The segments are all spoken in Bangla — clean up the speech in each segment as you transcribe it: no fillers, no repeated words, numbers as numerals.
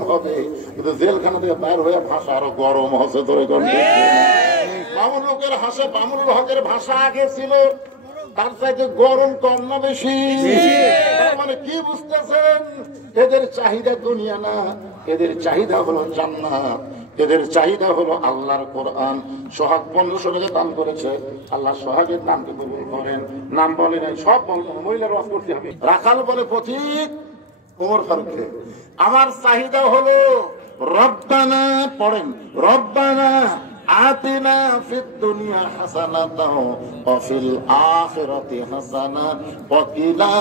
হবে, কিন্তু জেলখানা থেকে বাইর হয়ে ভাষা আরো গরম হচ্ছে। ধরে মামুন লোকের হাসে মামুনুল হকের ভাষা আগে ছিল, তার চাইতে গরম কম না বেশি? মানে কি বুঝতেছেন? এদের চাহিদা দুনিয়া না, এদের চাহিদা হলো জান্নাত, এদের চাহিদা হলো আল্লাহর কোরআন। সোহাগ 1500 টাকা দান করেছে, আল্লাহ সোহাগের দানকে কবুল করেন। নাম বলে নাই, সব বলবেন, মহিলার ওয়াজ করতে হবে। রাখাল বলে পথিক ওমর ফারুককে, আমার চাহিদা হলো রব্বানা, পড়েন রব্বানা আতিনা ফিদ দুনিয়া হাসানাতাও ওয়া ফিল আখিরাতি হাসানা ওয়া কিনা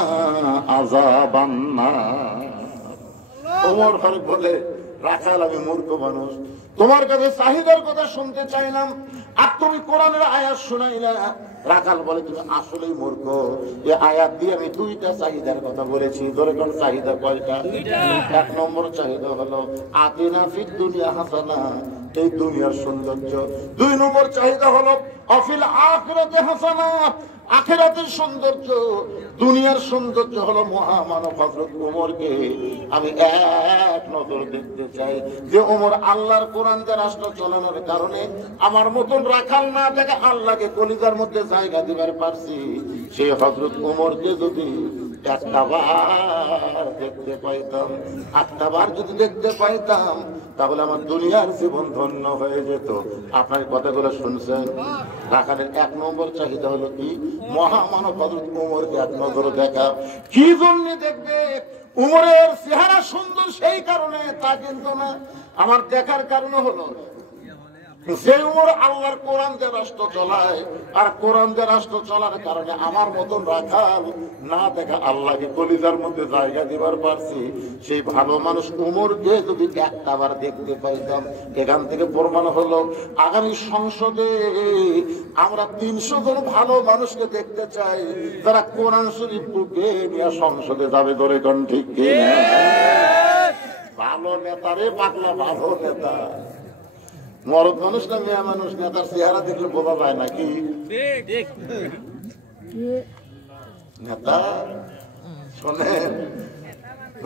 আযাবান নার। ওমর ফারুক বলে, রাখাল আমি মূর্খ মানুষ, তোমার কাছে চাহিদার কথা শুনতে চাইলাম আর তুমি কোরআনের আয়াত শুনাইলা। রাখাল বলে, তুমি আসলেই মূর্খ, এই আয়াত দিয়ে আমি দুইটা চাহিদার কথা বলেছি। ধরে কোন চাহিদা কয়টা? এক নম্বর চাহিদা হলো আতিনা ফিদ দুনিয়া হাসানা, এই দুনিয়ার সৌন্দর্য। দুই নম্বর চাহিদা হলো অফিল আখিরাতে হাসানা, আখিরাতের সৌন্দর্য। দুনিয়ার সৌন্দর্য হলো মহামানব হযরত ওমরকে আমি এক নজর দেখতে চাই, যে ওমর আল্লাহর কোরআন দিয়ে রাষ্ট্র চালানোর কারণে আমার মতন রাখাল না দেখে আল্লাহকে কলিজার মধ্যে জায়গা দিবার পারছি। সেই হযরত ওমরকে যদি একটাবার দেখতে পাইতাম, একটাবার যদি দেখতে পাইতাম, তাহলে আমার দুনিয়ার জীবন ধন্য হয়ে যেত। আপনার কথাগুলো শুনছেন? রাখালের এক নম্বর চাহিদা হলো কি? মহামানব হযরত ওমরকে এক নজর দেখা। কি জন্য দেখবে? উমরের চেহারা সুন্দর সেই কারণে তা কিন্তু না, আমার দেখার কারণে হলো যে উমর আল্লাহর কোরআন দিয়ে রাষ্ট্র চলায়, আর কোরআন দিয়ে রাষ্ট্র চলার কারণে আমার মতন রাখাল না দেখা আল্লাহকে কলিজার মধ্যে জায়গা দিবার পারছি। সেই ভালো মানুষ উমরকে যদি একটাবার দেখতে পাইতাম, এখান থেকে প্রমাণ হলো আগামী সংসদে আমরা 300 জন ভালো মানুষকে দেখতে চাই, যারা কোরআন শরীফ বুকে নিয়ে সংসদে যাবে। ধরে কোন ঠিক কিনা? ভালো নেতা রে পাগলা, ভালো নেতা। মরদ মানুষ না মেয়ে মানুষ, নেতার চেহারা দেখলে বোঝা যায় নাকি নেতা? শোনেন,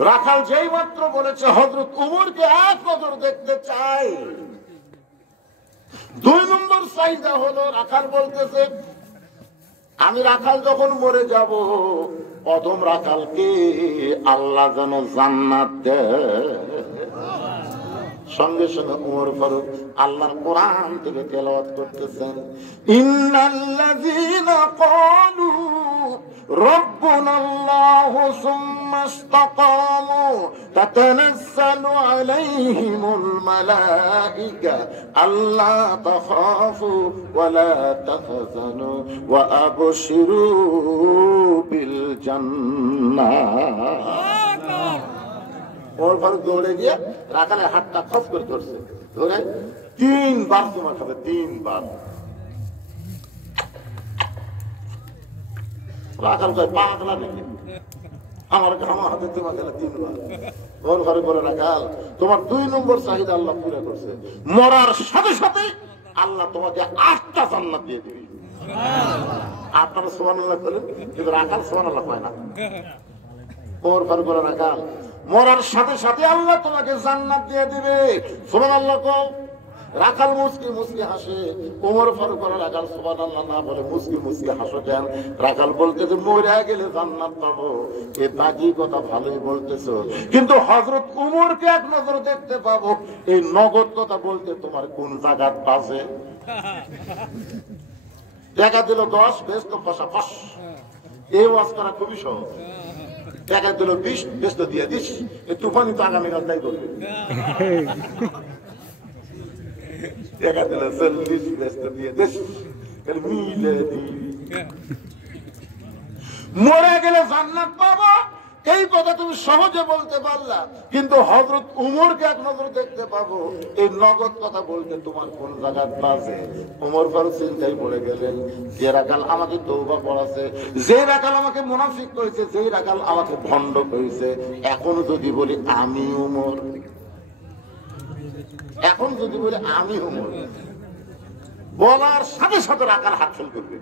রাখাল যেই মাত্র বলেছে হযরত ওমরকে এক নজর দেখতে চাই, দুই নম্বর চাহিদা হলো রাখাল বলতেছে আমি রাখাল যখন মরে যাব, প্রথম রাখালকে আল্লাহ যেন জান্নাত দেয়। সঙ্গে সঙ্গে ওমর ফারুক আল্লাহর কোরআন থেকে তেলাওয়াত করতেছেন, ইন্নাল্লাযীনা ক্বালু রাব্বুনাল্লাহু সুম্মা ইসতাকামু তাতানাজ্জালু আলাইহিমুল মালায়েকা আল্লা তাখাফু ওয়া লা তাহজানু ওয়া আবশিরু বিল জান্নাহ। ওমর ফারুক দৌড়ে গিয়ে রাখালের হাতটা খপ করে ধরছে, ধরে 3 বার তোমার খাবে, 3 বার। রাখাল কয় পাগলা নাকি, আমার হাতে তোমার খেলে 3 বার। ওমর ফারুক বলে, রাখাল তোমার 2 নম্বর চাহিদা আল্লাহ পুরা করছে, মরার সাথে সাথে আল্লাহ তোমাকে 8টা জান্নাত দিয়ে দিবে। আপনারা সুবহানাল্লাহ বলেন, কিন্তু রাখাল সুবহানাল্লাহ কয় না। ওমর ফারুক বলে, রাখাল মরার সাথে সাথে আল্লাহ তোমাকে জান্নাত দিয়ে দিবে। সুবহানাল্লাহ কও। রাখাল মুস্কি মুস্কি হাসে। ওমর ফারুক বলে, রাখাল সুবহানাল্লাহ না বলে মুস্কি মুস্কি হাসো কেন? রাখাল বলতেছে মরে গেলে জান্নাত পাবো, এ বাকি কথা ভালোই বলতেছো, কিন্তু হযরত ওমরকে এক নজর দেখতে পাবো, এই নগদ কথা বলতে তোমার কোন জায়গা বাজে? টাকা দিল 10, বেস্ত ফসা ফস। এই ওয়াজ করা খুবই সহজ। টাকা দিল 20, বেস্ত দিয়ে দিস, এই তুফানি তো আগামীকাল তাই করবে। টাকা দিল 40, বেস্ত দিয়ে দিস, মিলে দিবি। মরে গেলে জান্নাত পাবো, এই কথা তুমি সহজে বলতে পারলা, কিন্তু হযরত ওমরকে এক নজর দেখতে পাবো, এই নগদ কথা বলতে তোমার কোন জায়গায় বাজে? ওমর ফারুক চিন্তায় পড়ে গেলেন, যে রাখাল আমাকে তওবা করাছে, যে রাখাল আমাকে মুনাফিক করেছে, যে রাখাল আমাকে ভণ্ড করেছে, এখন যদি বলি আমি ওমর, এখন যদি বলি আমি ওমর, বলার সাথে সাথে রাখাল হাত ফেল করবে।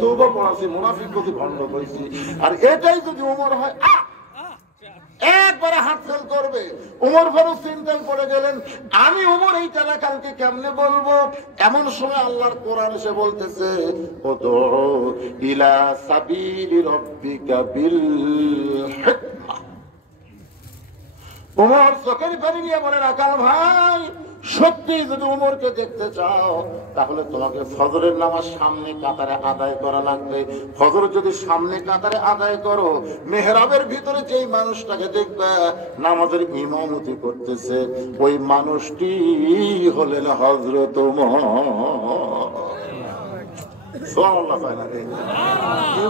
তওবা করেছি, মুনাফিক প্রতি ভণ্ড করেছি, আর এটাই যদি ওমর হয়, একবারে হাত ফেল করবে। উমর ফারুক চিন্তায় পড়ে গেলেন, আমি উমর এই কালকে কেমনে বলবো? এমন সময় আল্লাহর কোরআন এসে বলতেছে, উদউ ইলা সাবিলি রাব্বিকা বিল হিকমা। উমর চোখের পানি নিয়ে বলে, রাখাল ভাই, সত্যি যদি উমরকে দেখতে চাও তাহলে তোমাকে ফজরের নামাজ সামনে কাতারে আদায় করা লাগবে। ফজর যদি সামনে কাতারে আদায় করো, মেহরাবের ভিতরে যেই মানুষটাকে দেখবে নামাজের ইমামতি করতেছে, ওই মানুষটি হলেন হযরত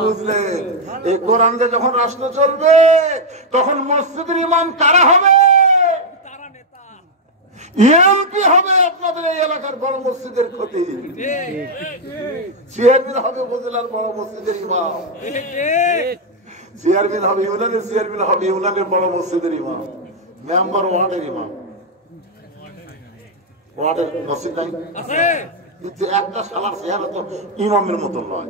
বুঝলেন? এই কোরআন দিয়ে যখন রাষ্ট্র চলবে তখন মসজিদের ইমাম কারা হবে? এমপি হবে আপনাদের এই এলাকার বড় মসজিদের খতিব, চেয়ারম্যান হবে উপজেলার বড় মসজিদের ইমাম, চেয়ারম্যান হবে ইউনিয়নের, চেয়ারম্যান হবে ইউনিয়নের বড় মসজিদের ইমাম, মেম্বার ওয়ার্ডের ইমাম। ওয়ার্ডের মসজিদ নাই, কিন্তু একটা সালার চেহারা তো ইমামের মতো নয়।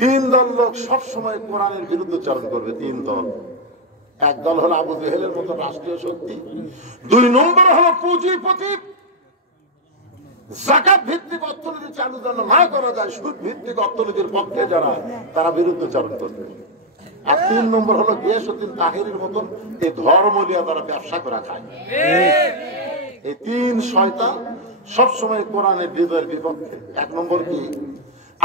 তিন দল লোক সবসময় কোরআনের বিরুদ্ধচারণ করবে। তিন দল। এক দল হলো আবু জেহেলের মতো রাষ্ট্রীয় শক্তি, দুই নম্বর হলো পুঁজিপতি, যাকাত ভিত্তিক অর্থনীতি চালু যেন না করা যায়, সুদ ভিত্তিক অর্থনীতির পক্ষে যারা, তারা বিরুদ্ধচারণ করবে। আর তিন নম্বর হলো গিয়াসউদ্দিন তাহেরির মতন এই ধর্ম নিয়ে তারা ব্যবসা করা খায়। এই তিন শয়তান সবসময় কোরআনের বিজয়ের বিপক্ষে। এক নম্বর কি?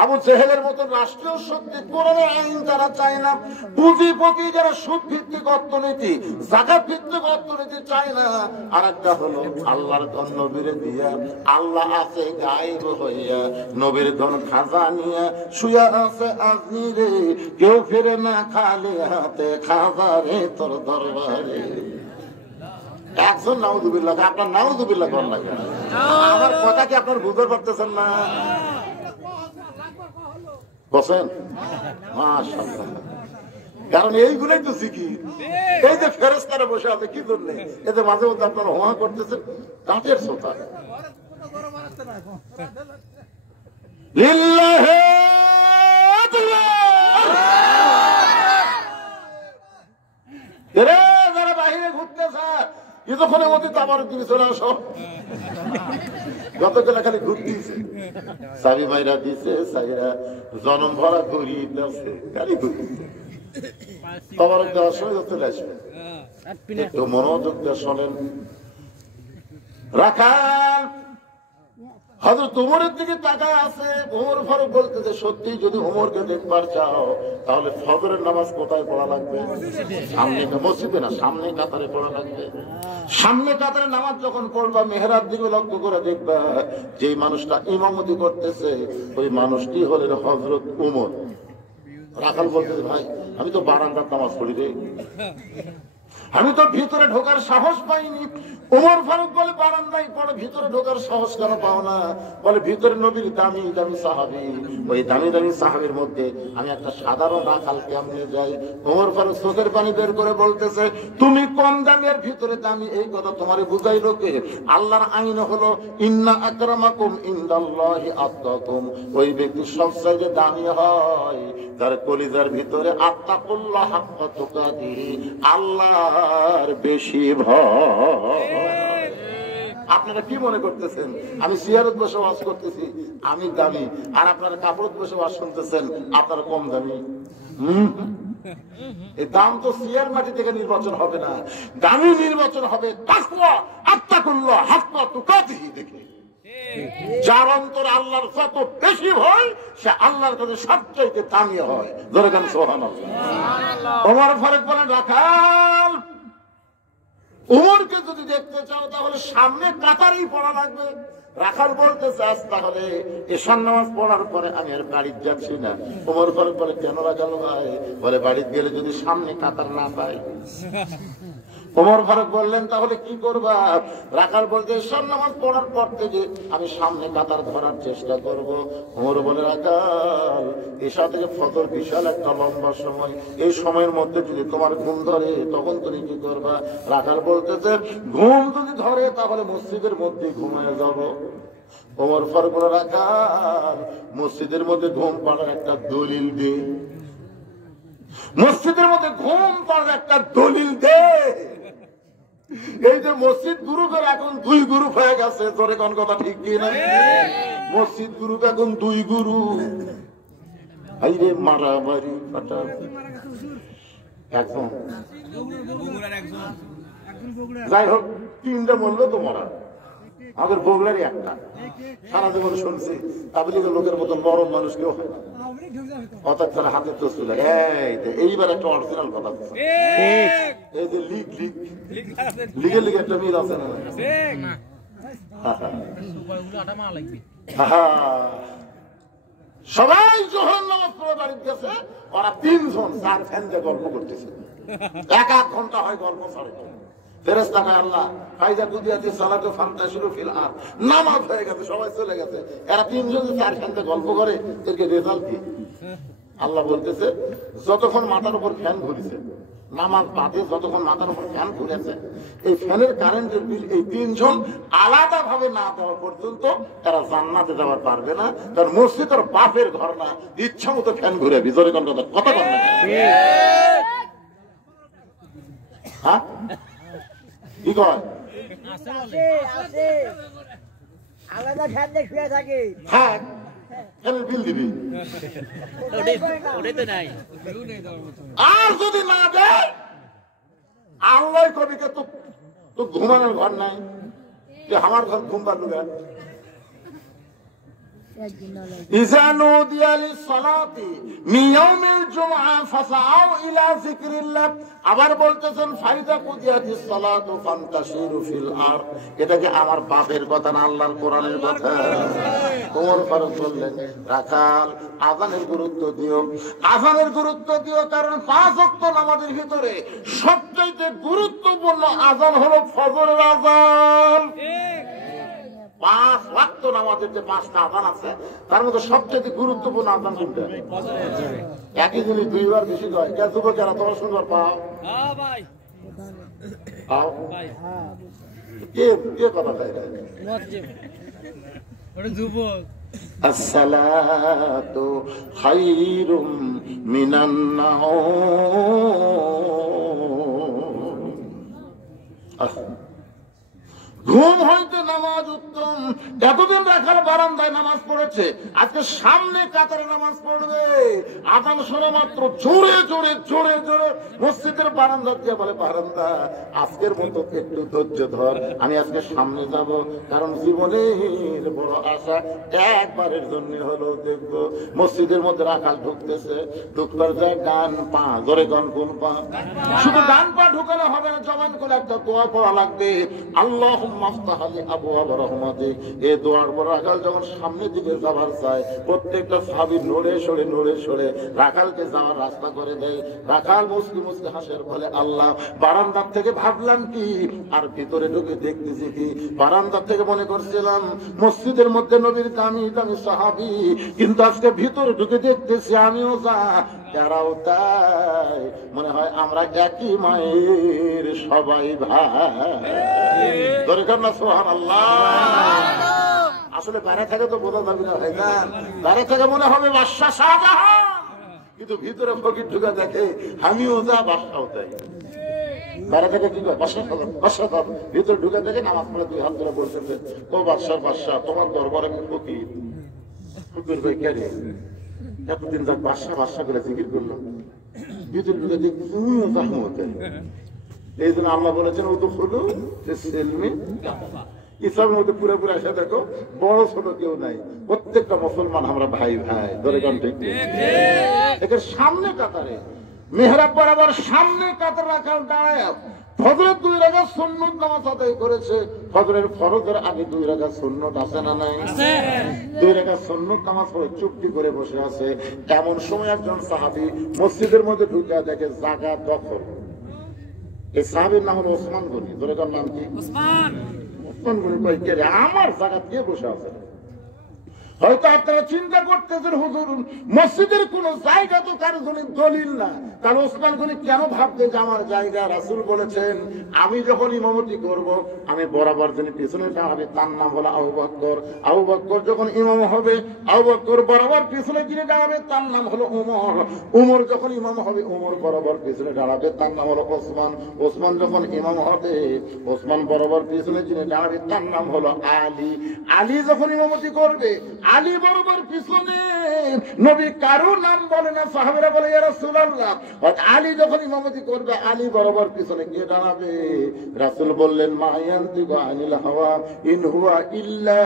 আবু জেহেলের মতন রাষ্ট্রীয় শক্তি, কোরআনের আইন যারা চায় না, পুঁজিপতি যারা সুদ ভিত্তিক অর্থনীতি, যাকাত ভিত্তিক অর্থনীতি চায় না। আর একটা হলো আল্লাহর ধন নবীরে দিয়া, আল্লাহ আছে গায়েব হইয়া, নবীর ধন খাজা নিয়া শুয়া আছে আজমিরে, কেউ ফিরে না খালি হাতে, খাজা রে তোর দরবারে। একজন নাউযুবিল্লাহ, আপনার নাউযুবিল্লাহ কর লাগে। আমার কথা কি আপনার বুঝতে পারতেছেন না? বসেন, মাশাআল্লাহ। কারণ এইগুলোই তো শিখি। এই যে ফেরেশতারা বসে আছে কি জন্য? এতে মাঝে মধ্যে আপনারা হোয়া করতেছেন, কাঠের শ্রোতা। লিল্লাহি যারা বাহিরে ঘুরতেছে, কিছুক্ষণের মধ্যে তো আবার তুমি চলে আসো। যতগুলো খালি ঘুরতেছে, সাবি মাইরা দিছে, সাইরা জনম ভরা গরিব আছে, খালি ঘুরতেছে। খবর দেওয়ার সময় চলে আসবে, একটু মনোযোগ দিয়ে শোনেন। রাখাল হযরত ওমরের দিকে তাকায় আছে। ওমর ফারুক বলতেছে, সত্যি যদি ওমরকে দেখবার চাও তাহলে ফজরের নামাজ কোথায় পড়া লাগবে? সামনে, মসজিদে না, সামনে কাতারে পড়া লাগবে। সামনে কাতারে নামাজ যখন পড়বা, মেহরাব দিকে লক্ষ্য করে দেখবা যে মানুষটা ইমামতি করতেছে ওই মানুষটি হলেন হযরত ওমর। রাখাল বলতেছে, ভাই আমি তো বারান্দার নামাজ পড়ি রে, আমি তো ভিতরে ঢোকার সাহস পাইনি। ওমর ফারুক বলে, বারান্দায় পড়ে ভিতরে ঢোকার সাহস কেন পাও না? বলে, ভিতরে নবীর দামি দামি সাহাবী, ওই দামি দামি সাহাবীর মধ্যে আমি একটা সাধারণ রাখাল কেমনে যাই? ওমর ফারুক চোখের পানি বের করে বলতেছে, তুমি কম দামি আর ভিতরে দামি, এই কথা তোমারে বুঝাইলো কে? আল্লাহর আইন হলো ইন্না আকরামাকুম ইনদাল্লাহি আতকাকুম, ওই ব্যক্তি সবচাইতে দামি হয় যার কলিজার ভিতরে আত্তাকুল্লাহ হাক্কা তুকাতিহি, আল্লাহর বেশি ভয়। আপনারা কি মনে করতেছেন আমি সিয়ারত বসে ওয়াজ করতেছি আমি দামি, আর আপনারা কাপড়ত বসে ওয়াজ শুনতেছেন আপনারা কম দামি? এই দাম তো সিয়ার মাটি থেকে নির্বাচন হবে না, দামি নির্বাচন হবে তাকওয়া আত্তাকুল্লাহ হাক্কা তুকাতিহি দেখে। যার অন্তর আল্লাহর যত বেশি ভয়, সে আল্লাহর কাছে সবচাইতে দামি হয়। ধরে গান সুবহানাল্লাহ। ওমর ফারুক বলেন, রাখাল উমরকে যদি দেখতে চাও তাহলে সামনে কাতারেই পড়া লাগবে। রাখাল বলতে চাস তাহলে এশার নামাজ পড়ার পরে আমি আর বাড়িতে যাচ্ছি না। ওমর ফারুক বলে, কেন রাখাল ভাই? বলে, বাড়িতে গেলে যদি সামনে কাতার না পাই। ওমর ফারুক বললেন, তাহলে কি করবা? রাখাল বলতে, এশার নামাজ পড়ার পর থেকে আমি সামনে কাতার ধরার চেষ্টা করব। ওমর বলে, রাখাল এশা থেকে ফজর বিশাল একটা লম্বা সময়, এই সময়ের মধ্যে যদি তোমার ঘুম ধরে তখন তুমি কি করবা? রাখাল বলতেছে, ঘুম যদি ধরে তাহলে মসজিদের মধ্যে ঘুমায় যাব। ওমর ফারুক রাখাল মসজিদের মধ্যে ঘুম পাড়ার একটা দলিল দে, মসজিদের মধ্যে ঘুম পাড়ার একটা দলিল দে। এই যে মসজিদ গ্রুপের এখন 2 গ্রুপ হয়ে গেছে, তোরে কোন কথা ঠিক কি না? মসজিদ গ্রুপ এখন 2 গ্রুপ, আইরে মারামারি ফাটা একদম। যাই হোক, 3টা বললো তো মরা, আমাদের বগুড়ারই একটা। সারা জীবন শুনছি তাবলীগের লোকের মতো নরম মানুষ কেউ হয় না, অর্থাৎ তারা হাতে তো চলে। এইবার একটা অরিজিনাল কথা, এই যে লিগের লিগে একটা মিল আছে না? সবাই যখন নামাজ পড়ে বাড়িতে গেছে, ওরা 3 জন 4 ফ্যানতে গল্প করতেছে, 1 ঘন্টা হয় গল্প ছাড়ে। ফেরেশতা কয় আল্লাহ ফাইজা কুদিয়াতি সালাতু ফান্তাশিরু ফিল আরদ, নামাজ হয়ে গেছে, সবাই চলে গেছে, এরা 3 জন 4 ফ্যানতে গল্প করে, এর রেজাল্ট কি? আল্লাহ বলতেছে যতক্ষণ মাথার উপর ফ্যান ঘুরেছে, নামাজ বাদে যতক্ষণ মাথার উপর ফ্যান ঘুরেছে, এই ফ্যানের কারেন্টের বিল এই 3 জন আলাদা ভাবে না দেওয়া পর্যন্ত এরা জান্নাতে যাওয়ার পারবে না। কারণ মসজিদ আর বাপের ঘর না, ইচ্ছা মতো ফ্যান ঘুরে ভিতরে কথা কথা বল না। হ্যাঁ কি কয়? আলাদা ফ্যান দিয়ে শুয়ে থাকে, হ্যাঁ ফ্যানের বিল দিবি, আর যদি না দেয় আল্লাহ কবিকে তো ঘুমানোর ঘর নাই, যে আমার ঘর ঘুমবার লুগা। إذا نودي للصلاة من يوم الجمعة فاسعوا إلى ذكر الله। আবার বলতেছেন ফাইদা কুদিয়াতিস সালাতু ফান্তাশিরু ফিল আরদ। এটা কি আমার বাপের কথা না আল্লাহর কোরআনের কথা? ওমর ফারুক বললেন রাখাল আযানের গুরুত্ব দিও, আযানের গুরুত্ব দিও, কারণ 5 ওয়াক্ত নামাজের ভিতরে সবচেয়ে গুরুত্বপূর্ণ আযান হলো ফজরের আযান। 5 ওয়াক্ত নামাজের যে 5টা আযান আছে, তার মধ্যে সবচেয়ে গুরুত্বপূর্ণ আযান কোনটা? একই জিনিস 2 বার বেশি কয়। কে যুবকেরা তোমরা শুনবার পাও? ভাই পাও ভাই, কে কথা কয়? ওটা যুবক। আসসালাতু খায়রুম মিনান নাওম। ঘুম হইতে নামাজ উত্তম। এতদিন রাখার বারান্দায় নামাজ পড়েছে, আজকে সামনে কাতারে নামাজ পড়বে। আযান শোনা মাত্র জোরে জোরে জোরে জোরে মসজিদের বারান্দা দিয়ে বলে বারান্দা আজকের মতো একটু ধৈর্য ধর, আমি আজকে সামনে যাব, কারণ জীবনের বড় আশা একবারের জন্য হলো দেখবো। মসজিদের মধ্যে রাখাল ঢুকতেছে, ঢুকবার যায় ডান পা, জোরে গান কোন পা? শুধু ডান পা ঢুকানো হবে না, জবান করে একটা দোয়া পড়া লাগবে, আল্লাহ যখন সামনের দিকে যাবার চায়, প্রত্যেকটা সাহাবী নড়ে সরে নড়ে সরে রাখালকে যাওয়ার রাস্তা করে দেয়। রাখাল মুসকি মুসকি হাসের বলে আল্লাহ, বারান্দার থেকে ভাবলাম কি আর ভিতরে ঢুকে দেখতেছি কি? বারান্দার থেকে মনে করছিলাম মসজিদের মধ্যে নবীর দামি দামি সাহাবী, কিন্তু আজকে ভিতরে ঢুকে দেখতেছি আমিও যা তারাও তাই, মনে হয় আমরা একই মায়ের সবাই ভাই। দরকার না সুবহানাল্লাহ। আসলে বাইরে থেকে তো বোঝা যাবে না ভাইজান, বাইরে থেকে মনে হবে বাদশা শাহজাহান, কিন্তু ভিতরে ফকির ঢুকে দেখে আমিও যা বাদশাও তাই। বাইরে থেকে কি করে বাদশা ভিতরে ঢুকে দেখে নামাজ পড়ে 2 হাত ধরে বলতেছে, ও বাদশার বাদশা, তোমার দরবারে আমি ফকির। ফকির ভাই কে রে? এতদিন যাক বাদশা বাদশা করে জিকির করলাম, ভিতরে ঢুকে দেখি তুমিও তাই হতে। এই জন্য আল্লাহ বলেছেন ও তো হলো ইসলামের মধ্যে পুরোপুরি এসে দেখো, বড় ছোট কেউ নাই, প্রত্যেকটা মুসলমান আমরা ভাই ভাই। ধরে গান ঠিক এদের সামনে কাতারে মেহরাব বরাবর সামনে কাতার রাখাল দাঁড়ায় ফজরের 2 রাকাত সুন্নত নামাজ আদায় করেছে। ফজরের ফরজের আগে 2 রাকাত সুন্নত আছে না নাই? 2 রাকাত সুন্নত নামাজ পড়ে চুপটি করে বসে আছে। এমন সময় একজন সাহাবী মসজিদের মধ্যে ঢুকে দেখে জায়গা দখল। এই সাহাবীর নাম হলো ওসমান গনি। ধরে নাম কি? ওসমান। ওসমান গনি কয় কে রে, আমার জায়গা কে বসে আছে? হয়তো আপনারা চিন্তা করতেছেন হুজুর মসজিদের কোন জায়গা তো কারো জন্য দলিল না, তাহলে ওসমান গনি কেন ভাবতে যে আমার জায়গা? রাসূল বলেছেন আমি যখন ইমামতি করব আমি বরাবর যিনি পিছনে দাঁড়াবে তার নাম হলো আবু বকর। আবু বকর যখন ইমাম হবে আবু বকর বরাবর পিছনে যিনি দাঁড়াবে তার নাম হলো উমর। উমর যখন ইমাম হবে উমর বরাবর পিছনে দাঁড়াবে তার নাম হলো ওসমান। ওসমান যখন ইমাম হবে ওসমান বরাবর পিছনে যিনি দাঁড়াবে তার নাম হলো আলী। আলী যখন ইমামতি করবে আলী বরাবর পিছনে। নবী কারো নাম বলে না, সাহাবীরা বলে ইয়া রাসূলুল্লাহ। আলী যখন ইমামতি করবে আলী বরাবর পিছনে কে দাঁড়াবে? রাসূল বললেন মা ইয়ানতিকু আনিল হাওয়া ইন হুয়া ইল্লা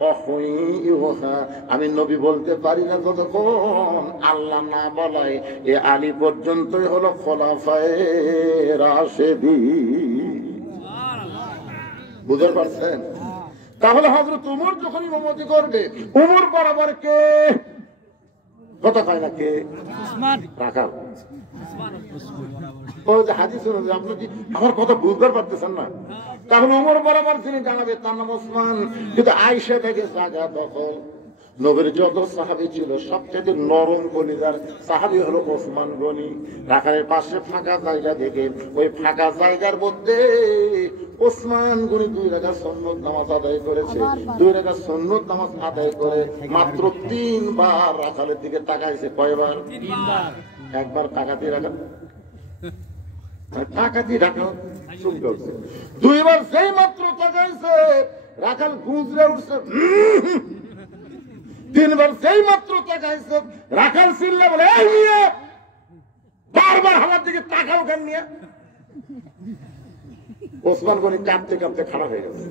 ওয়াহয়ুহা। আমি নবী বলতে পারি না যতক্ষণ আল্লাহ না বলায়। এ আলী পর্যন্তই হলো খোলাফায়ে রাশেদিন। বুঝতে পারছেন? তাহলে হযরত উমর যখন ইমামতি করবে উমর বরাবর কে? কথা কয় না কে? উসমান। রাখাল। ওই যে হাদিস অনুযায়ী আপনি কি আমার কথা বুঝতে পারতেছেন না? তাহলে উমর বরাবর যিনি জানাবে তার নাম ওসমান। কিন্তু আয়েশা থেকে জায়গা দখল। নবীর যত সাহাবী ছিল সবচেয়ে নরম কলিজার সাহাবী হলো ওসমান গনি। রাখালের পাশে ফাঁকা জায়গা দেখে ওই ফাঁকা জায়গার মধ্যে ওসমান গনি 2 রাকাত সুন্নত নামাজ আদায় করেছে। 2 রাকাত সুন্নত নামাজ আদায় করে মাত্র 3 বার রাখালের দিকে তাকাইছে। কয়বার? 3 বার। একবার তাকাতি রাখা তাকাতি রাখা শুনতে হচ্ছে। 2 বার যেই মাত্র তাকাইছে রাখাল গুজরে উঠছে। 3 বার যেই মাত্র তাকাইছে রাখাল চিল্লা বলে এই মিয়া বারবার আমার দিকে তাকাও কেন মিয়া? ওসমান গনি কাঁপতে কাঁপতে খাড়া হয়ে গেছে,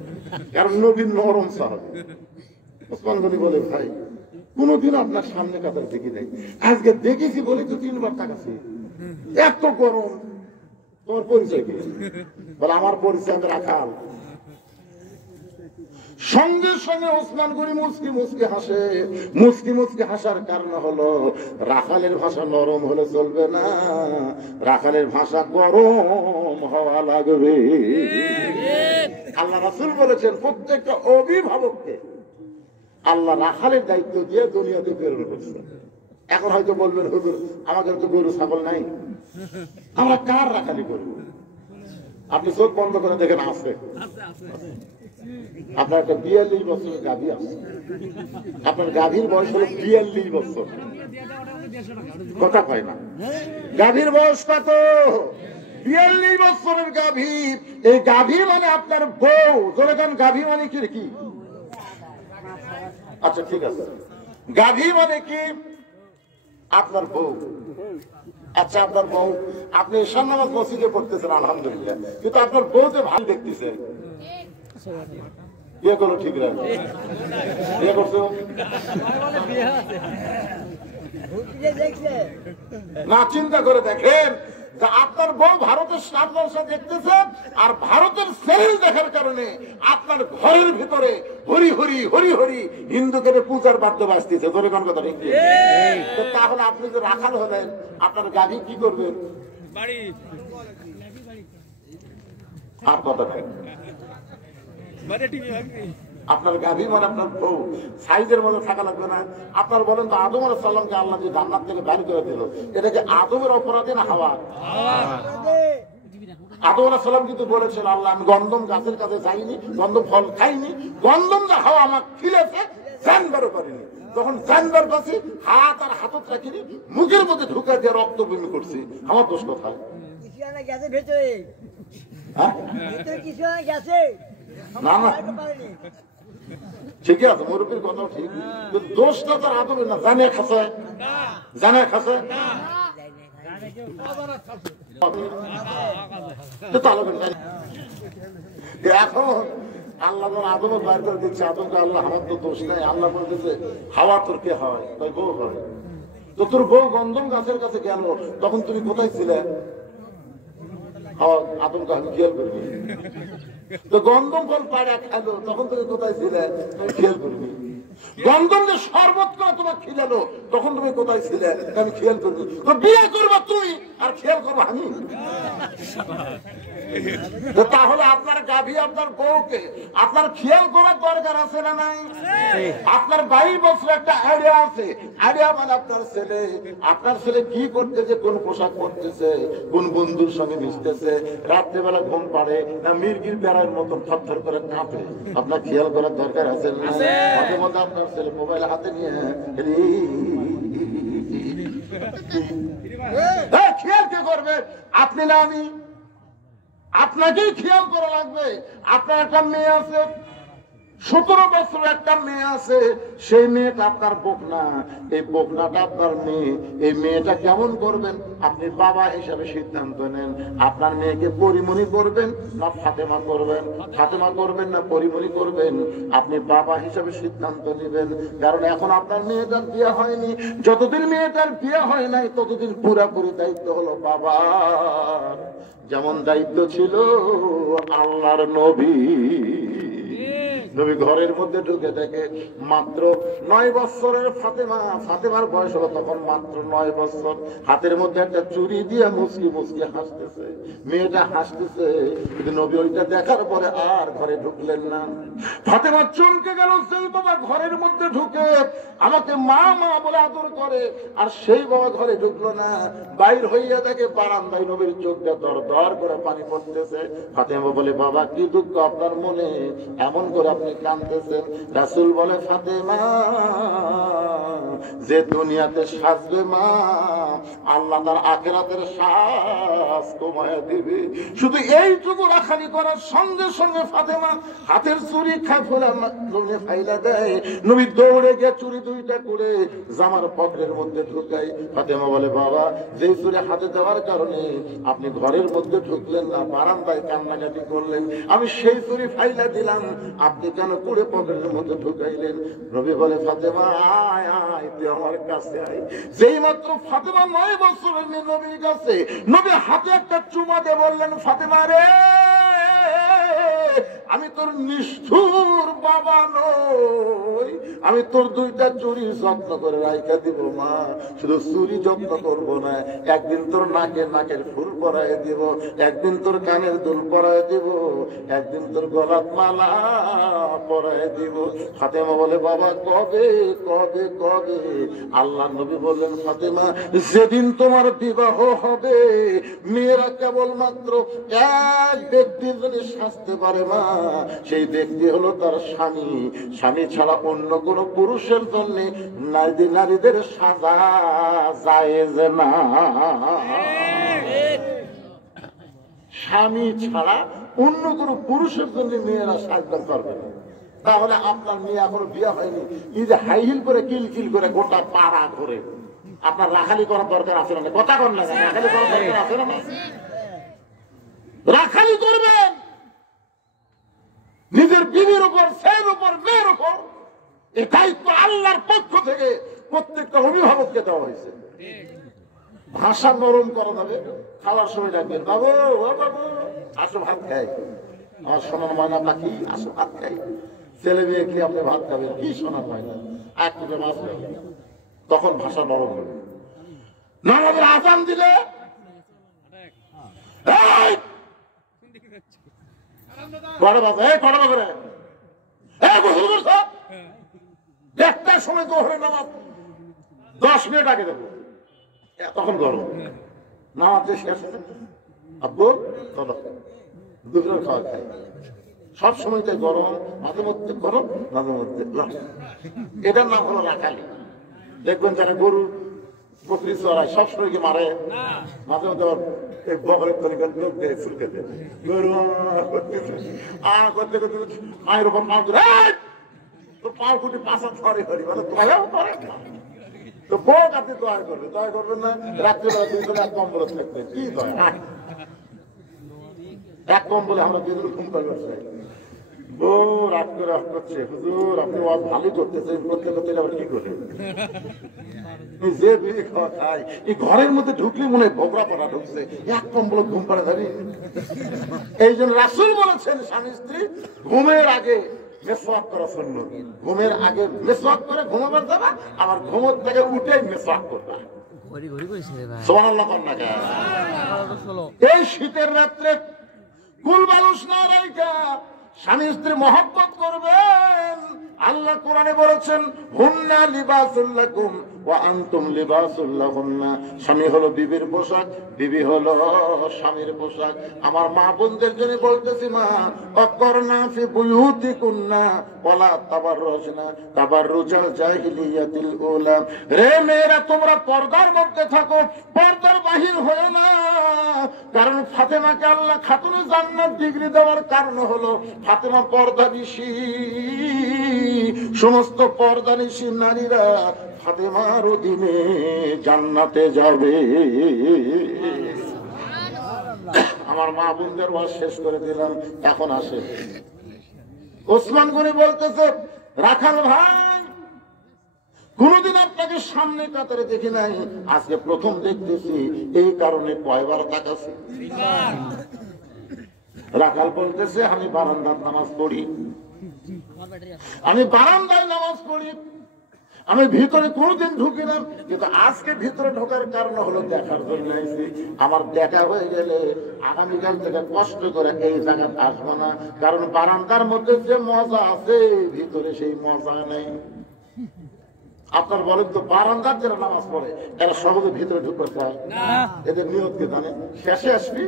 কারণ নবীর নরম সাহাবী। ওসমান গনি বলে ভাই কোনদিন আপনার সামনে কাতার দেখি নাই, আজকে দেখেছি বলে তো 3 বার তাকাচ্ছি। এত গরম, তোমার পরিচয় কি? বলে আমার পরিচয় রাখাল। সঙ্গে সঙ্গে ওসমান গনি মুচকি মুচকি হাসে। মুচকি মুচকি হাসার কারণ হলো রাখালের ভাষা নরম হলে চলবে না, রাখালের ভাষা গরম হওয়া লাগবে। আল্লাহ রাসূল বলেছেন প্রত্যেকটা অভিভাবককে আল্লাহ রাখালের দায়িত্ব দিয়ে দুনিয়াতে প্রেরণ করছে। এখন হয়তো বলবেন হুজুর আমাদের তো গরু ছাগল নাই, আমরা কার রাখালি করব? আপনি চোখ বন্ধ করে দেখেন আছে। আপনার একটা 42 বছরের গাভী আছে, আপনার গাভীর বয়স হলো 42 বছর। কথা কয় না? গাভীর বয়স কত? 42 বছরের গাভী। এই গাভী মানে আপনার বউ। যখন গাভী মানে কি? আচ্ছা ঠিক আছে, গাভী মানে কি? আপনার বউ। আচ্ছা আপনার বউ, আপনি ঈশান নামাজ মসজিদে পড়তেছেন আলহামদুলিল্লাহ, কিন্তু আপনার বউ যে ভালো দেখতেছে ইয়ে করো ঠিক রাখো ইয়ে করছো না, চিন্তা করে দেখেন যে আপনার বউ ভারতের আপনার সাথে দেখতেছেন আর ভারতের সেল দেখার কারণে আপনার ঘরের ভিতরে হরি হরি হরি হরি হিন্দুদের পূজার বাদ্য বাজতেছে। ধরে কোন কথা ঠিক? তাহলে আপনি যে রাখাল হলেন আপনার গাভী কি করবেন? আর কথা নাই। আপনার গাভী মানে আপনার বউ সাইজের মধ্যে থাকা লাগবে না। আপনার বলেন তো আদম আলাইহিস সালামকে আল্লাহ যে জান্নাত থেকে বের করে দিল, এটা কি আদমের অপরাধে না হাওয়া? আদম আলাইহিস সালাম কিন্তু বলেছেন আল্লাহ আমি গন্ধম গাছের কাছে যাইনি, গন্ধম ফল খাইনি, গন্ধম যা হাওয়া আমাকে খিলেছে জানবারও করিনি। যখন জানবার কাছে হাত আর হাতত রাখিনি মুখের মধ্যে ঢুকা দিয়ে রক্ত বমি করছি, আমার দোষ কোথায়? না না ঠিকই আছে, মুরব্বীর কথাও ঠিক, দোষটা তার আদমে না, জানে খাসে জানে খাসে এখন আল্লাহ আদমও বাইর করে দিচ্ছে। আদমকে আল্লাহ আমার তো দোষ নেই, আল্লাহ বলতেছে হাওয়া তোর কে হয়? তাই বউ হয়। তো তোর বউ গন্ধম গাছের কাছে গেল, তখন তুমি কোথায় ছিলে? হাওয়া আদমকে আমি খেয়াল করবি। তো গন্ধম ফল পাড়া খেলো, তখন তুমি কোথায় ছিলে? তুমি খেয়াল করবি। গন্ধমকে শরবত করে তোমার খিলালো, তখন তুমি কোথায় ছিলে? আমি খেয়াল করবো তো বিয়ে করবো তুই আর খেয়াল করবো আমি? তাহলে আপনার গাভী আপনার বউকে আপনার খেয়াল করার দরকার আছে না নাই? আপনার 22 বছর একটা আইডিয়া আছে। আইডিয়া মানে আপনার ছেলে কি করতেছে, কোন পোশাক পরতেছে, কোন বন্ধুর সঙ্গে মিশতেছে, রাত্রেবেলা ঘুম পাড়ে না মির্গির বেড়ার মতন থরথর করে কাঁপে, আপনার খেয়াল করার দরকার আছে না? মাঝে মধ্যে আপনার ছেলে মোবাইল হাতে নিয়ে খেয়াল কে করবে? আপনি না আমি? আপনাকেই খেয়াল করা লাগবে। আপনার একটা মেয়ে আছে, 17 বছর একটা মেয়ে আছে, সেই মেয়েটা আপনার বকনা, এই বকনাটা আপনার মেয়ে। এই মেয়েটা কেমন করবেন? আপনি বাবা হিসাবে সিদ্ধান্ত নেন। আপনার মেয়েকে পরিমণি করবেন না ফাতেমা করবেন? ফাতেমা করবেন না পরিমণি করবেন? আপনি বাবা হিসাবে সিদ্ধান্ত নেবেন। কারণ এখন আপনার মেয়েটার বিয়ে হয়নি, যতদিন মেয়েটার বিয়ে হয় নাই ততদিন পুরাপুরি দায়িত্ব হলো বাবার। যেমন দায়িত্ব ছিল আল্লাহর নবী। নবী ঘরের মধ্যে ঢুকে দেখে মাত্র 9 বছরের ফাতেমা, ফাতেমার বয়স হলো তখন মাত্র 9 বছর, হাতের মধ্যে একটা চুরি দিয়ে মুসকি মুসকি হাসতেছে, মেয়েটা হাসতেছে। কিন্তু নবী ওইটা দেখার পরে আর ঘরে ঢুকলেন না। ফাতেমা চমকে গেল, সেই বাবা ঘরের মধ্যে ঢুকে আমাকে মা মা বলে আদর করে, আর সেই বাবা ঘরে ঢুকলো না। বাইর হইয়া দেখে বারান্দায় নবীর চোখটা দর দর করে পানি পড়তেছে। ফাতেমা বলে, বাবা কি দুঃখ আপনার মনে, এমন করে আপনি কাঁদতেছেন? রাসূল বলে, ফাতেমা যে দুনিয়াতে সাজবে মা, আল্লাহ তার আখিরাতের সাজ কমায়া দিবে। শুধু এইটুকু রাখালি করার সঙ্গে সঙ্গে ফাতেমা হাতের চুরি ফাইলা দেয়। নবী দৌড়ে গিয়ে চুরি 2টা করে জামার পকেটের মধ্যে ঢুকাই। ফাতেমা বলে, বাবা যে চুরি হাতে দেওয়ার কারণে আপনি ঘরের মধ্যে ঢুকলেন না, বারান্দায় কান্নাকাটি করলেন, আমি সেই চুরি ফাইলা দিলাম, আপনি কেন করে পকেটের মধ্যে ঢুকাইলেন? নবী বলে, ফাতেমা আয় আয়, তুই আমার কাছে আয়। যেই মাত্র ফাতেমা 9 বছরের মেয়ে নবীর কাছে, নবী হাতে একটা চুমা দিয়ে বললেন, ফাতেমা রে, আমি তোর নিষ্ঠুর বাবা নই, আমি তোর 2টা চুরি যত্ন করে রাইখা দিব মা। শুধু চুরি যত্ন করব না, একদিন তোর নাকের ফুল পরায় দিব, একদিন তোর কানের দুল পরায় দিব, একদিন তোর গলার মালা পরায় দিব। ফাতেমা বলে, বাবা কবে কবে কবে? আল্লাহ নবী বললেন, ফাতেমা যেদিন তোমার বিবাহ হবে, মেয়েরা কেবলমাত্র এক ব্যক্তির জন্য সাজতে পারে মা, সেই ব্যক্তি হলো তার স্বামী। স্বামী ছাড়া অন্য কোন পুরুষের জন্য নারীদের সাজা জায়েজ না। স্বামী ছাড়া অন্য কোন পুরুষের জন্য মেয়েরা সাজদা করবে না। তাহলে আপনার মেয়ে এখনো বিয়ে হয়নি, এই যে হাই হিল করে কিলকিল করে গোটা পাড়া ঘুরে, আপনার রাখালি করার দরকার আছে না? কথা কর না, রাখালি করার দরকার আছে না? রাখালি করবেন নিজের বিবির উপর, ছেলের উপর, মেয়ের উপর। এই দায়িত্ব আল্লাহর পক্ষ থেকে প্রত্যেকটা অভিভাবককে দেওয়া হয়েছে। ভাষা নরম করা যাবে, খাওয়ার সময় ডাকবেন, বাবু ও বাবু আসো ভাত খাই, আমার সোনার ময়না পাখি আসো ভাত খাই। ছেলে মেয়ে কি আপনি ভাত খাবেন? কি সোনার ময়না, এক টুকরো মাছ খাবেন, তখন ভাষা নরম হবে। নামাজের আযান দিলে একটার সময় জোহরের নামাজ 10 মিনিট আগে দেবো, তখন গরম নামাজ শেষ আব্বু দুপুরের খাওয়া খাই। সব সময় তাই গরম, মাঝে মধ্যে গরম, মাঝে মধ্যে। এটার নাম হলো রাখালি। দেখবেন যারা গরু বকরি চড়ায় সবসময় কি মারে, মাঝে মধ্যে বকরের তরিকার লোক দেয় চুলকে দেয়, গরু করতে করতে মায়ের উপর পা ধরে তোর পাও কুটি পাশা ধরে করি, মানে দয়াও করে না। তো বোক আপনি দয়া করবেন, দয়া করবেন না? রাত্রিবেলা 2 জনে এক কম্বল থাকবে, কি দয়া? এক কম্বলে আমরা 2 জনে ঘুম পাই বসে। বউ রাত করে রাত করছে, হুজুর আপনি ভালো করতেছেন, করতে করতে আবার কি করে যে বিড়ি খাওয়া খায়, এই ঘরের মধ্যে ঢুকলে মনে হয় বকরা পড়া ঢুকছে, এক কম্বল ঘুম পাড়া যাবে। এই জন্য রাসূল বলেছেন, স্বামী স্ত্রী ঘুমের আগে মেসওয়াক করা সুন্নাত। ঘুমের আগে মেসওয়াক করে ঘুমাবার যাবা, আবার ঘুমের থেকে উঠে মেসওয়াক করবা। সুবহানাল্লাহ কন্যা কে? এই শীতের রাত্রে কুল বালুস না রাইখা স্বামী স্ত্রী মহব্বত করবেন। আল্লাহ কোরআনে বলেছেন, হুন্না লিবাসুল লাকুম ওয়া আনতুম লিবাসুল লাহুন্না। স্বামী হলো বিবির পোশাক, বিবি হলো স্বামীর পোশাক। আমার মা বোনদের জন্য বলতেছি, মা অকরনা ফি বুয়ুতিকুন্না ওয়ালা তাবাররুজনা তাবাররুজাল জাহিলিয়াতিল উলা। রে মেয়েরা, তোমরা পর্দার মধ্যে থাকো, পর্দার বাহির হয়ো না। কারণ ফাতেমাকে আল্লাহ খাতুনে জান্নাত ডিগ্রি দেওয়ার কারণ হলো ফাতেমা পর্দানিশী। সমস্ত পর্দানিশী নারীরা ফাতেমার অধীনে জান্নাতে যাবে। আমার মা বোনদের ওয়াজ শেষ করে দিলাম, এখন আসে ওসমান গনি বলতেছে, রাখাল ভাই, কোনদিন আপনাকে সামনে কাতারে দেখি নাই, আজকে প্রথম দেখতেছি, এই কারণে কয়বার তাকাচ্ছি। রাখাল বলতেছে, আমি বারান্দার নামাজ পড়ি, আমি বারান্দায় নামাজ পড়ি, আমি ভিতরে কোনদিন ঢুকি না, কিন্তু আজকে ভিতরে ঢোকার কারণ হলো দেখার জন্য আইছি। আমার দেখা হয়ে গেলে আগামীকাল থেকে কষ্ট করে এই জায়গায় আসবো না, কারণ বারান্দার মধ্যে যে মজা আছে ভিতরে সেই মজা নেই। আপনার বলেন তো, বারান্দার যারা নামাজ পড়ে এরা সহজে ভিতরে ঢুকতে চায়? এদের নিয়ত কি জানে? শেষে আসবি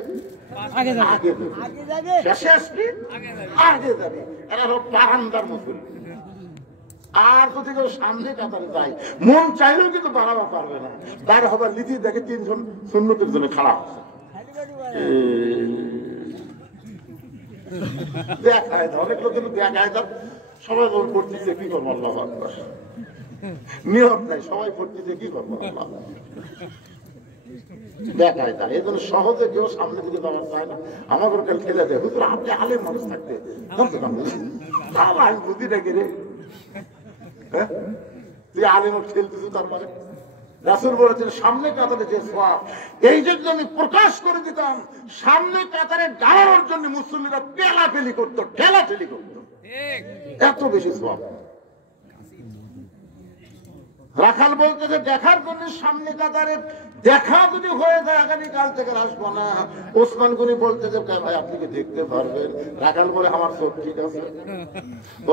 আগে যাবে, শেষে আসবি আগে যাবে। এরা হলো বারান্দার মুসলিম। আর যদি কেউ সামনে কাতারে যায়, মন চাইলেও কিন্তু বাড়াবা পারবে না। তার হবার লিচি দেখে তিনজন সুন্নতের জন্য খারাপ দেখায়, অনেক লোক কিন্তু দেখায়, সবাই পড়তেছে, কি করবো আল্লাহ আকবার, নিয়ত নাই, সবাই পড়তেছে, কি করবো আল্লাহ দেখায়। তার এই জন্য সহজে কেউ সামনে দিকে যাওয়া চায় না। আমার কাল খেলে দেয়, হুজুর আপনি আলেম মানুষ থাকতে আমি বুদ্ধি ডেকে রে, তুই আলেম খেলতেছিস, তার মানে রাসূল বলেছেন সামনে কাতারে যে সওয়াব, এই জন্য আমি প্রকাশ করে দিতাম, সামনে কাতারে দাঁড়ানোর জন্য মুসল্লিরা পেলাপেলি করতো, ঠেলাঠেলি করতো, এত বেশি সওয়াব। রাখাল বলতেছে, দেখার জন্য সামনে কাতারে দেখা যদি হয়ে যায় আগামীকাল থেকে আসবো না। ওসমান গনি বলতেছে, ভাই আপনি কি দেখতে পারবেন? রাখাল বলে, আমার চোখ ঠিক আছে।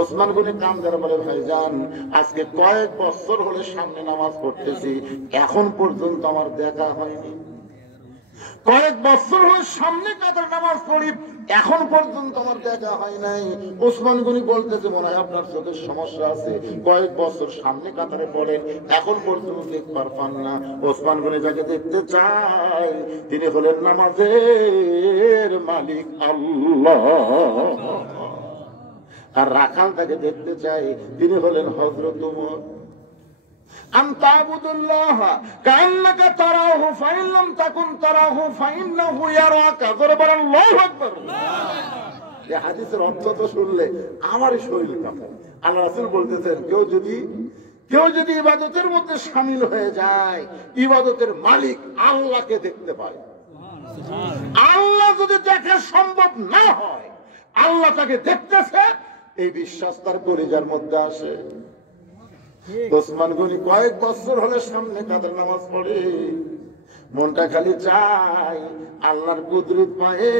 ওসমান গনি কাম যারা বলে, ভাইজান আজকে কয়েক বছর হলে সামনে নামাজ পড়তেছি, এখন পর্যন্ত আমার দেখা হয়নি। কয়েক বছর হলে সামনে কাতার নামাজ পড়ি, এখন পর্যন্ত আমার দেখা হয় নাই। ওসমান গনি বলতেছে, মনে হয় আপনার চোখের সমস্যা আছে, কয়েক বছর সামনে কাতারে পড়েন, এখন পর্যন্ত দেখবার পান না। ওসমান গনি যাকে দেখতে চাই, তিনি হলেন নামাজের মালিক আল্লাহ। আর রাখাল তাকে দেখতে চাই, তিনি হলেন হযরত ওমর। أن تعبد الله كأنك تراه فإن لم تكن تراه فإنه يراك ضرب الله أكبر এই হাদিসের অর্থ তো শুনলে আমারই শরীর কাঁপে আল্লাহ রাসূল বলতেছেন কেউ যদি ইবাদতের মধ্যে শামিল হয়ে যায় ইবাদতের মালিক আল্লাহকে দেখতে পায় আল্লাহ যদি দেখা সম্ভব না হয় আল্লাহ তাকে দেখতেছে এই বিশ্বাস তার কলিজার মধ্যে আসে ওসমান গনি কয়েক বছর হলে সামনে কাদের নামাজ পড়ে মনটা খালি চাই আল্লাহর কুদরত পায়ে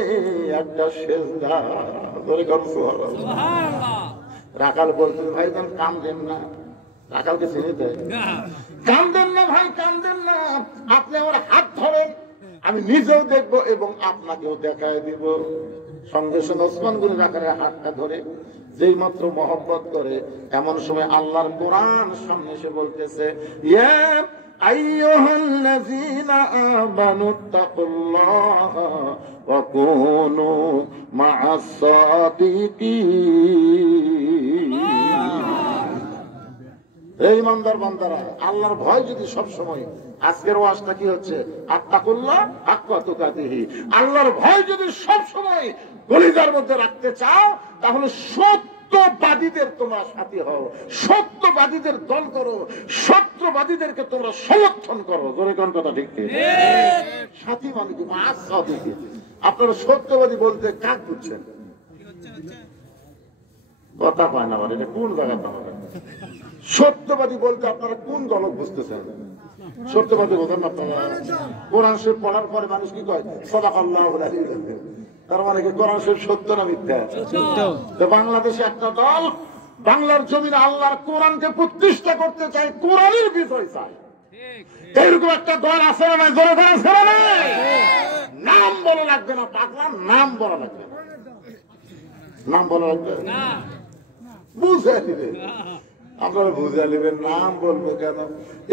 একটা সেজদা ধরে করো সুবহানাল্লাহ রাখাল বলতে ভাইজান কাঁদেন না রাখালকে চিনে দেয় কাঁদেন না ভাই কাঁদেন না আপনি আমার হাত ধরেন আমি নিজেও দেখবো এবং আপনাকেও দেখায় দিব সঙ্গে সঙ্গে ওসমান গনি রাখালের হাতটা ধরে যেই মাত্র মহব্বত করে এমন সময় আল্লাহর কোরআন সামনে এসে বলতেছে ইয়া আইয়ুহাল্লাযীনা আমানুত্তাকুল্লাহা ওয়া কুনু মা'আস সাদিকিন এই ইমানদার বান্দারা আল্লাহর ভয় যদি সব সময় আজকের ওয়াজটা কি হচ্ছে আত্তাকুল্লাহ হাক্কা তুকাতিহি আল্লাহর ভয় যদি সব সময় কলিজার মধ্যে রাখতে চাও তাহলে সত্যবাদীদের তোমরা সাথী হও সত্যবাদীদের দল করো সত্যবাদীদেরকে তোমরা সমর্থন করো জোরে কোন কথা ঠিক ঠিক সাথী মানে কি মাস সাদিক আপনারা সত্যবাদী বলতে কাক বুঝছেন কথা পায় না, এটা কোন জায়গাটা আমাদের সত্যবাদী বলতে আপনারা কোন গলক বুঝতেছেন? সত্যবাদী বোঝেন না আপনারা? কোরআন শরীফ পড়ার পরে মানুষ কি কয় সাদাকাল্লাহুল আলিয়্যুল আযীম, তার মানে কি কোরআন শরীফ সত্য না মিথ্যা? তো বাংলাদেশে একটা দল বাংলার জমিনে আল্লাহর কোরআনকে প্রতিষ্ঠা করতে চায়, কোরআনের বিজয় চায়। এরকম একটা দল আছে না? জোরে জোরে আছে না? নাম বলা লাগবে না পাগলা, নাম বলা লাগবে না, নাম বলা লাগবে না, বুঝে নিবে আপনারা, বুঝে নেবেন। নাম বলবো কেন?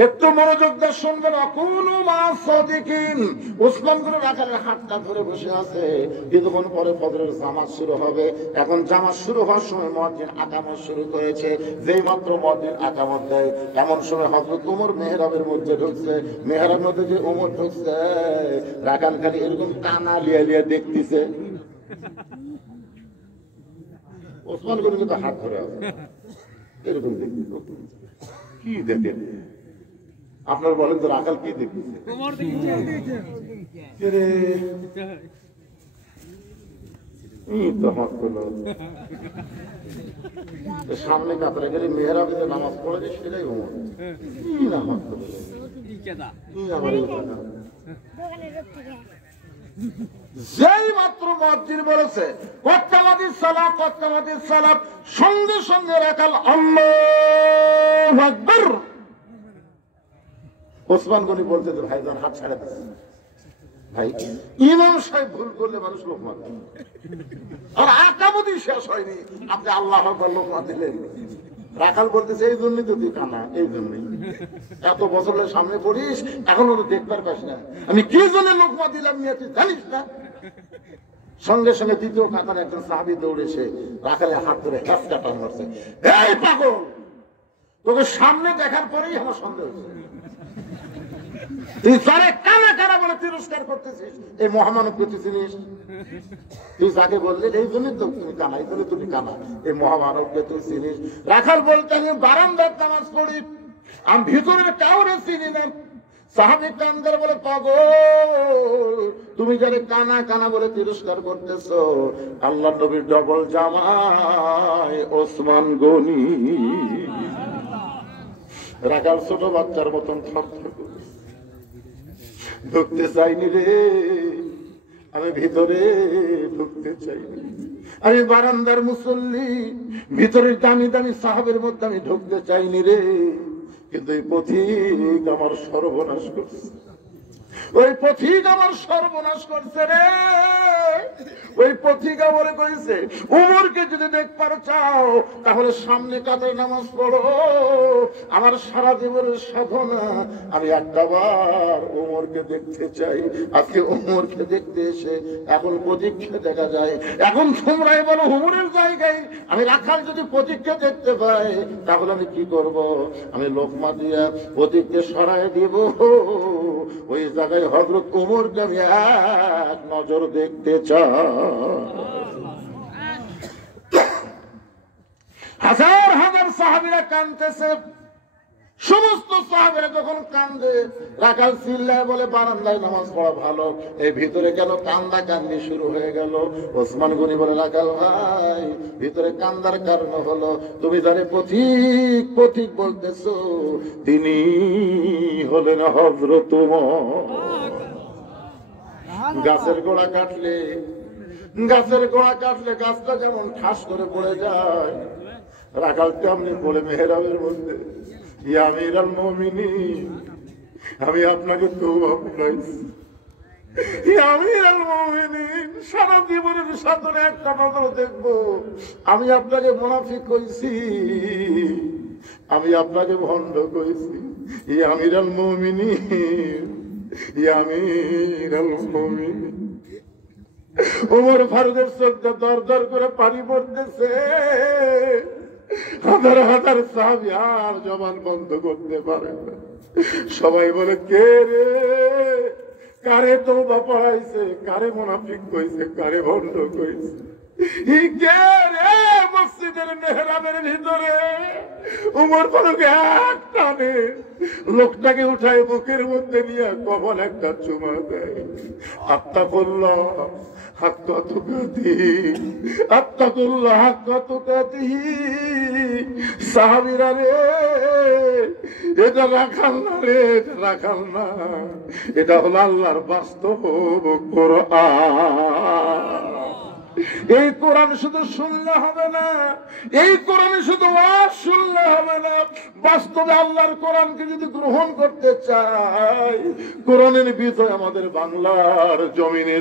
একটু মনোযোগ দিয়ে শুনবেন। অকুলু মা সাদিকিন। ওসমান গনি রাখালের হাতটা ধরে বসে আছে। কিছুক্ষণ পরে ফজরের জামাত শুরু হবে। এখন জামাত শুরু হওয়ার সময় মুয়াজ্জিন আকামত শুরু করেছে। যেই মাত্র মুয়াজ্জিন আকামত দেয়, এমন সময় হযরত ওমর মেহরাবের মধ্যে ঢুকছে। মেহরাবের মধ্যে যে ওমর ঢুকছে, রাখাল খালি এরকম কানা লিয়া লিয়া দেখতেছে। ওসমান গনি কিন্তু হাত ধরে আছে, এরকম দেখি কি দেখেন আপনার? বলেন তো রাখাল কি দেখতেছে? সামনে কাতারে গেলে মেহরাবে যে নামাজ পড়ে সেটাই ওমর। কি নামাজ পড়ে যেই মাত্র মুয়াজ্জিন বলেছে কত্তামাদিস সালাত, কত্তামাদিস সালাত, সঙ্গে সঙ্গে রাখাল আল্লাহু আকবার। ওসমান গনি বলতে যে ভাইজান হাত ছাড়া দিচ্ছে। ভাই ইমাম সাহেব ভুল করলে মানুষ লোকমা দেয়, আর আকামতই শেষ হয়নি আপনি আল্লাহু আকবার লোকমা দিলেন। রাখাল বলতেছে এই জন্যই তো তুই কানা, এই জন্যই এত বছরের সামনে পড়িস, এখনো তো দেখবার পাস না আমি কি জন্য লোকমা দিলাম, তুই জানিস না? সঙ্গে সঙ্গে দ্বিতীয় কাতার একজন সাহাবী দৌড়েছে, রাখালের হাত ধরে হ্যাঁচকা টান মারছে। এই পাগল, তোকে সামনে দেখার পরেই আমার সন্দেহ হয়েছে, তুই যারে কানা কানা বলে তিরস্কার করতেছিস, এই মহামানবকে তুই চিনিস? তুই যাকে বললি এই জন্যই তো তুমি কানা, এই জন্য তুমি কানা, এই মহামানবকে তুই চিনিস? রাখাল বলতে আমি বারান্দার নামাজ পড়ি, আমি ভিতরে কাউরে চিনি না। সাহাবী কান্দার বলে পাগল, তুমি যারে কানা কানা বলে তিরস্কার করতেছো, আল্লাহর নবীর ডবল জামাই ওসমান গনি। রাখাল ছোট বাচ্চার মতন থরথর ঢুকতে চাইনি রে, আমি ভিতরে ঢুকতে চাইনি, আমি বারান্দার মুসল্লি, ভিতরে দামি দামি সাহাবের মধ্যে আমি ঢুকতে চাইনি রে, কিন্তু এই পথিক আমার সর্বনাশ করছে, ওই পথিক আমার সর্বনাশ করছে রে। ওই পথিক আমারে কইছে ওমরকে যদি দেখবার চাও তাহলে সামনে কাতারে নামাজ পড়ো। আমার সারা জীবনের সাধনা আমি একটাবার ওমরকে দেখতে চাই। আজকে ওমরকে দেখতে এসে এখন পথিককে দেখা যায়। এখন তোমরাই বলো ওমরের জায়গায় আমি রাখাল যদি পথিককে দেখতে পাই তাহলে আমি কি করব? আমি লোকমা দিয়া পথিককে সরাই দিব, ওই জায়গায় হযরত ওমরকে আমি এক নজর দেখতে চাই। হাজার হাজার সাহাবীরা কাঁদতেছে, সমস্ত সাহাবীরা যখন কান্দে রাখাল চিল্লায় বলে বারান্দায় নামাজ পড়া ভালো, এই ভিতরে কেন কান্দা কান্দি শুরু হয়ে গেল? ওসমান গনি বলে রাখাল ভাই, ভিতরে কান্দার কারণ হলো তুমি যারে পথিক পথিক বলতেছো তিনি হলেন হযরত ওমর। গাছের গোড়া কাটলে গাছটা যেমন ঠাস করে পড়ে যায়, রাখাল তেমনি পড়ে মেহরাবের মধ্যে। ইয়া আমিরুল মুমিনিন, আমি আপনাকে তওবা করাইছি। ইয়া আমিরুল মুমিনিন, সারা জীবনের সাধনে একটা নজর দেখবো, আমি আপনাকে মুনাফিক কইছি, আমি আপনাকে ভণ্ড কইছি। ইয়া আমিরুল মুমিনিন, ইয়া আমিরুল মুমিনিন। ওমর ফারুকের চোখে দর দর করে পানি পড়তেছে। হাজার হাজার সাহাবী আর জবান বন্ধ করতে পারে না। সবাই বলে কে রে, কারে তওবা পড়াইছে, কারে মুনাফিক কইছে, কারে ভণ্ড কইছে? মসজিদের মেহরাবের ভিতরে উমর ফারুক এক টানে লোকটাকে উঠায় বুকের মধ্যে নিয়ে কখন একটা চুমা দেয়। আত্তাকুল্লাহ হাক্কা তুকাতিহি, আত্তাকুল্লাহ হাক্কা তুকাতিহি। সাহাবীরা রে, এটা রাখাল না রে, এটা রাখাল না, এটা হলো আল্লাহর বাস্তব কোরআন। এই কোরআন শুধু শুনলে হবে না, এই কোরআনে শুধু ওয়াজ শুনলে হবে না, বাস্তবে আল্লাহর কোরআনকে যদি গ্রহণ করতে চাই, কোরআনের বিজয় আমাদের বাংলার জমিনে